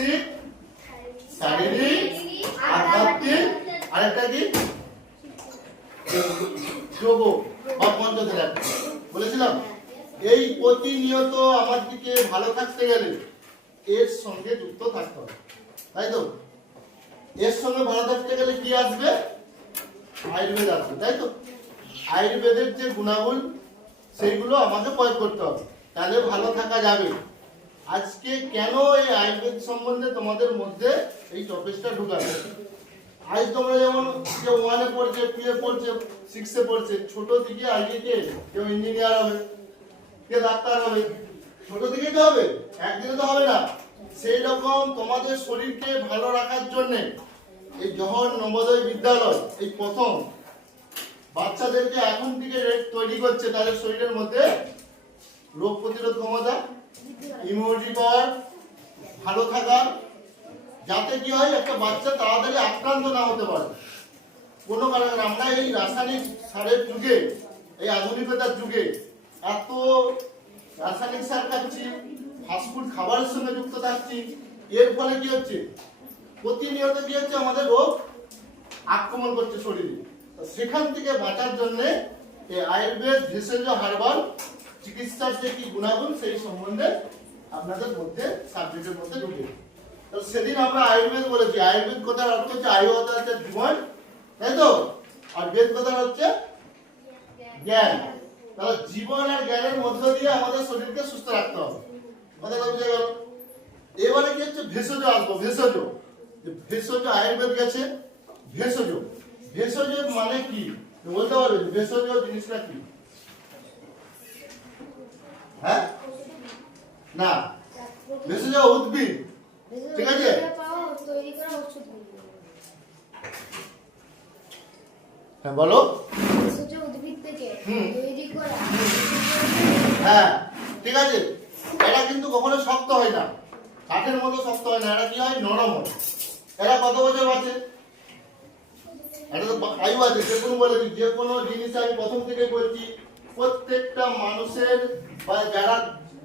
মানসিক, শারীরিক, আধ্যাত্মিক, আরেকটা কি যোগ বা পঞ্চথেরাপি বলেছিলাম। এই প্রতিনিয়ত আমার দিকে ভালো থাকতে গেলে এর সঙ্গে যুক্ত থাকতে হবে, তাই তো? এর সঙ্গে ভালো থাকতে গেলে কি আসবে? আয়ুর্বেদ আসবে, তাই তো? আয়ুর্বেদের যে গুণাগুণ সেইগুলো আমাকে প্রয়োগ করতে হবে, তাহলে ভালো থাকা যাবে। আজকে কেন এই আয়ুর্বেদ সম্বন্ধে তোমাদের মধ্যে এই টপিকটা ঢুকাবে? আজ তোমরা যেমন কেউ 1 এ পড়ছে, 2 এ পড়ছে, 6 এ পড়ছে, ছোট থেকে আগে কেউ ইঞ্জিনিয়ার হবে, কেউ ডাক্তার হবে, ছোট থেকেই তো হবে, একদিনে তো হবে না। সেই রকম তোমাদের শরীরকে ভালো রাখার জন্য এই জহর নবোদয় বিদ্যালয় এই প্রথম বাচ্চাদেরকে এখন থেকে তৈরি করছে তাদের শরীরের মধ্যে রোগ প্রতিরোধ ক্ষমতা, ইমিউনিটি পাওয়ার ভালো থাকা, যাতে কি হয় একটা বাচ্চা তাড়াতাড়ি আক্রান্ত না হতে পারে কোনো কারণে। আমরা এই রাসায়নিক সারের যুগে, এই আধুনিকতার যুগে এত রাসায়নিক সার খাচ্ছি, ফাস্টফুড খাবারের সঙ্গে যুক্ত থাকছি, এর ফলে কি হচ্ছে? প্রতিনিয়ত কি হচ্ছে? আমাদের রোগ আক্রমণ করছে শরীরে। সেখান থেকে বাঁচার জন্য এই আয়ুর্বেদ, ভেষজ, হার্বাল চিকিৎসার যে কি গুণাগুণ সেই সম্বন্ধে আপনাদের মধ্যে সাবজেক্টের মধ্যে ঢুকে। তো সেদিন আমরা আয়ুর্বেদ বলেছি। আয়ুর্বেদ কথার অর্থ হচ্ছে আয়ু অর্থ হচ্ছে জীবন, তাই তো? আর বেদ কথার হচ্ছে জ্ঞান। তাহলে জীবন আর জ্ঞানের মধ্য দিয়ে আমাদের শরীরকে সুস্থ রাখতে হবে। কথাটা বুঝে গেল? এবারে কি হচ্ছে? ভেষজ আসবো। ভেষজ, ভেষজ আয়ুর্বেদ গেছে। ভেষজ, ভেষজ মানে কি বলতে পারবে? ভেষজ জিনিসটা কি? হ্যাঁ না, ভেষজ উদ্ভিদ, ঠিক আছে? হ্যাঁ বলো। হ্যাঁ ঠিক আছে। এটা কিন্তু কখনো শক্ত হয় না, কাঠের মতো শক্ত হয় না। এটা কি হয়? নরম হয়। এরা কত বছর বাঁচে? এটা তো আয়ু আছে। যে কোনো জিনিস আমি প্রথম থেকে বলছি, প্রত্যেকটা মানুষের বা যারা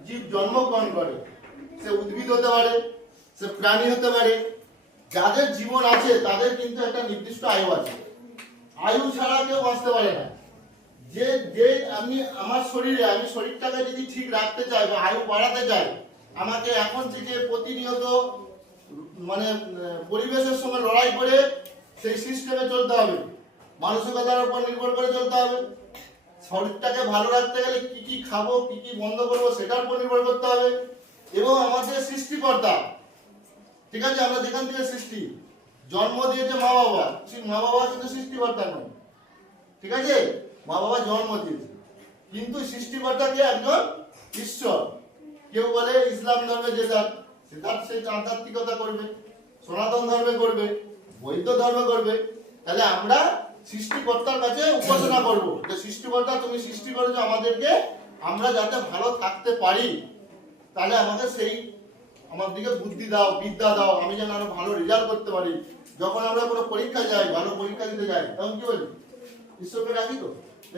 জীব জন্মগ্রহণ করে, সে উদ্ভিদ হতে পারে, সে প্রাণী হতে পারে, যাদের জীবন আছে তাদের কিন্তু একটা নির্দিষ্ট আয়ু আছে। আয়ু ছাড়া কেউ বাঁচতে পারে না। যে যে আমি আমার শরীরে, আমি শরীরটাকে যদি ঠিক রাখতে চাই বা আয়ু বাড়াতে চাই, আমাকে এখন থেকে প্রতিনিয়ত মানে পরিবেশের সঙ্গে লড়াই করে সেই সিস্টেমে চলতে হবে, মানসিকতার উপর নির্ভর করে চলতে হবে। শরীরটাকে ভালো রাখতে গেলে কি কি খাবো, কি কি বন্ধ করবো সেটার উপর নির্ভর করতে হবে। এবং আমাদের সৃষ্টিকর্তা, ঠিক আছে, আমরা যেখান থেকে সৃষ্টি, জন্ম দিয়েছে মা বাবা, সেই মা বাবা কিন্তু সৃষ্টিকর্তা নয়, ঠিক আছে? মা বাবা জন্ম দিয়েছে, কিন্তু সৃষ্টিকর্তাকে একজন ঈশ্বর। কেউ বলে ইসলাম ধর্মে যেটা সে আধ্যাত্মিকতা করবে, সনাতন ধর্মে করবে, বৌদ্ধ ধর্মে করবে। তাহলে আমরা সৃষ্টিকর্তার কাছে উপাসনা করব যে সৃষ্টিকর্তা তুমি সৃষ্টি করেছো আমাদেরকে, আমরা যাতে ভালো থাকতে পারি, তাহলে আমাকে সেই আমার দিকে বুদ্ধি দাও, বিদ্যা দাও, আমি যেন আরো ভালো রেজাল্ট করতে পারি। যখন আমরা কোনো পরীক্ষা যাই, ভালো পরীক্ষা দিতে যাই, তখন কি বলি? ঈশ্বরকে ডাকি তো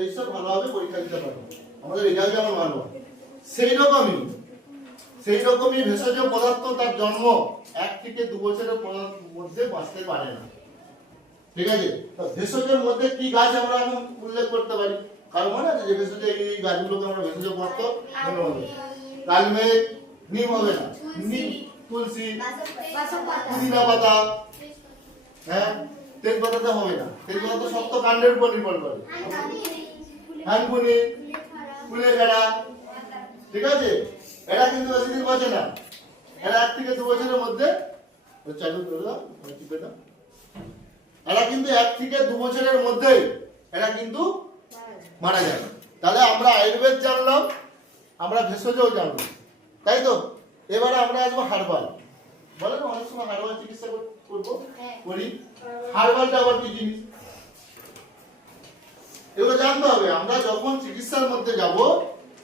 ঈশ্বর ভালোভাবে পরীক্ষা দিতে পারবো, আমাদের রেজাল্ট যেমন ভালো। সেই রকমই ভেষজ পদার্থ তার জন্ম 1 থেকে 2 বছরের মধ্যে বাঁচতে পারে না, ঠিক আছে? তো ভেষজের মধ্যে কি গাছ আমরা এখন উল্লেখ করতে পারি? কারণ মনে আছে যে ভেষজ এই গাছগুলোকে আমরা ভেষজ পদার্থ বলবো? কালমেঘ, নিম হবে না, নিম, তুলসী, পুদিনা পাতা, হ্যাঁ, তেজপাতাতে হবে না, তেজপাতা তো শক্ত কাণ্ডের উপর নির্ভর করে। থানকুনি, কুলেখাড়া, ঠিক আছে? এরা কিন্তু বেশি দিন বাঁচে না, এরা 1 থেকে 2 বছরের মধ্যে চালু করে দাও, টিপে দাও। এরা কিন্তু 1 থেকে 2 বছরের মধ্যে এরা কিন্তু মারা যায়। তাহলে আমরা আয়ুর্বেদ জানলাম, আমরা ভেষজও জানলাম, তাই তো? এবারে আমরা আসবো হার্বাল। বলেন অনেক সময় হার্বাল চিকিৎসা করবো, করি। হার্বালটা আবার কি জিনিস এগুলো জানতে হবে। আমরা যখন চিকিৎসার মধ্যে যাব,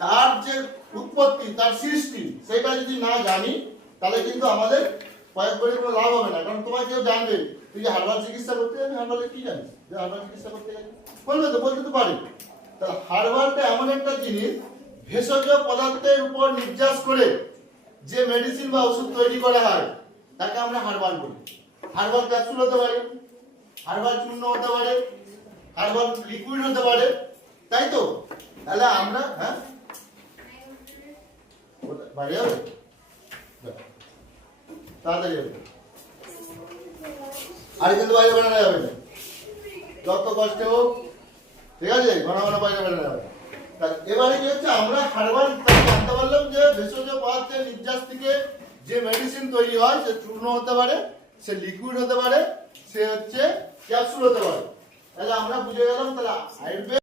তার যে উৎপত্তি, তার সৃষ্টি, সেটা যদি না জানি, তাহলে কিন্তু আমাদের প্রয়োগ করে কোনো লাভ হবে না। কারণ তোমার কেউ জানবে তুই যে হার্বাল চিকিৎসা করতে জানি, হার্বালের কি জানিস যে হার্বাল চিকিৎসা করতে জানি? বলতে তো পারি। তাহলে হার্বালটা এমন একটা জিনিস, ভেষজ পদার্থের উপর নির্যাস করে যে মেডিসিন বা ওষুধ তৈরি করা হয়, তাকে আমরা হার্বাল বলি। হার্বাল ক্যাপসুল হতে পারে, হার্বাল চূর্ণ হতে পারে, হার্বাল লিকুইড হতে পারে, তাই তো? তাহলে আমরা হ্যাঁ বাইরে যাবে, তাড়াতাড়ি যাবে, আর কিন্তু বাইরে বেড়ানো যাবে না, যত কষ্টে হোক, ঠিক আছে? ঘন ঘন বাইরে বেড়ানো যাবে। এবারে কি হচ্ছে, আমরা হার্বাল জানতে পারলাম যে ভেষজ পদার্থের নির্যাস থেকে যে মেডিসিন তৈরি হয় সে চূর্ণ হতে পারে, সে লিকুইড হতে পারে, সে হচ্ছে ক্যাপসুল হতে পারে। তাহলে আমরা বুঝে গেলাম তাহলে আয়ুর্বেদ